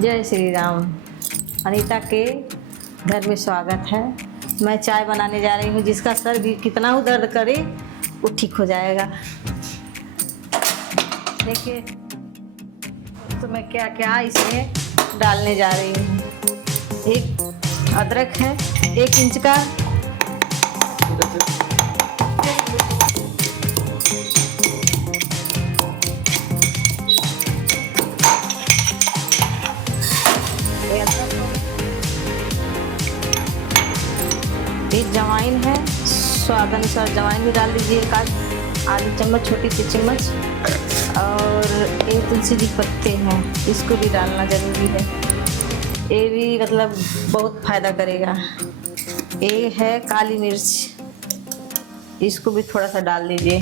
जय श्री राम। अनीता के घर में स्वागत है। मैं चाय बनाने जा रही हूँ, जिसका सर भी कितना हो दर्द करे वो ठीक हो जाएगा। देखिए तो मैं क्या क्या इसमें डालने जा रही हूँ। एक अदरक है 1 इंच का, एक जवाइन है, स्वाद अनुसार जवाइन भी डाल दीजिए, एक आधी चम्मच, छोटी सी चम्मच। और एक तुलसी के पत्ते हैं, इसको भी डालना जरूरी है। ये भी मतलब बहुत फायदा करेगा। ये है काली मिर्च, इसको भी थोड़ा सा डाल दीजिए।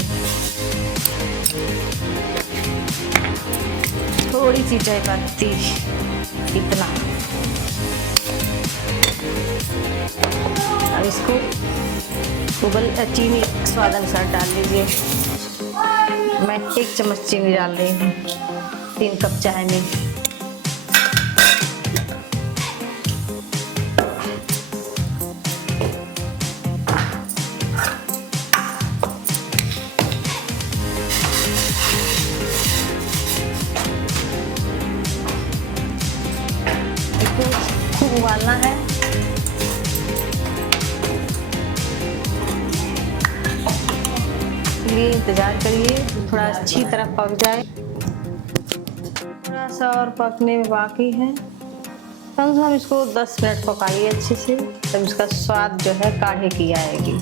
थोड़ी सी चाय पत्ती, इतना। अब इसको चीनी स्वाद अनुसार डाल लीजिए। मैं 1 चम्मच चीनी डाल रही हूँ 3 कप चाय में। इसको खूब उबालना है। लिए इंतज़ार करिए, थोड़ा अच्छी तरह पक जाए। थोड़ा सा और पकने में बाकी है। कम से कम इसको 10 मिनट पकाइए अच्छे से, तब इसका स्वाद जो है काढ़े की आएगी।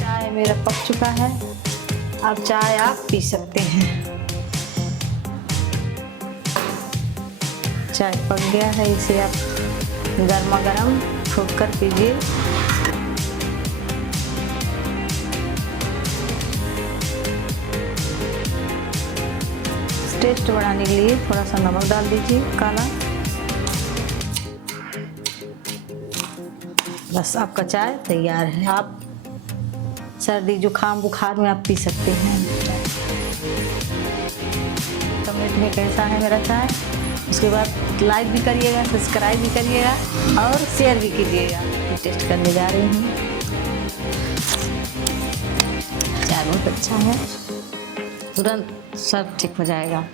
चाय मेरा पक चुका है, अब चाय आप पी सकते हैं। चाय पक गया है, इसे आप गर्मा गर्म फूँक कर पीजिए। टेस्ट बढ़ाने के लिए थोड़ा सा नमक डाल दीजिए काला। बस आपका चाय तैयार है। आप सर्दी जुकाम बुखार में आप पी सकते हैं। कमेंट में कैसा है मेरा चाय, उसके बाद लाइक भी करिएगा, सब्सक्राइब भी करिएगा और शेयर भी कीजिएगा। टेस्ट करने जा रही हूँ। चाय बहुत अच्छा है, तुरंत सब ठीक हो जाएगा।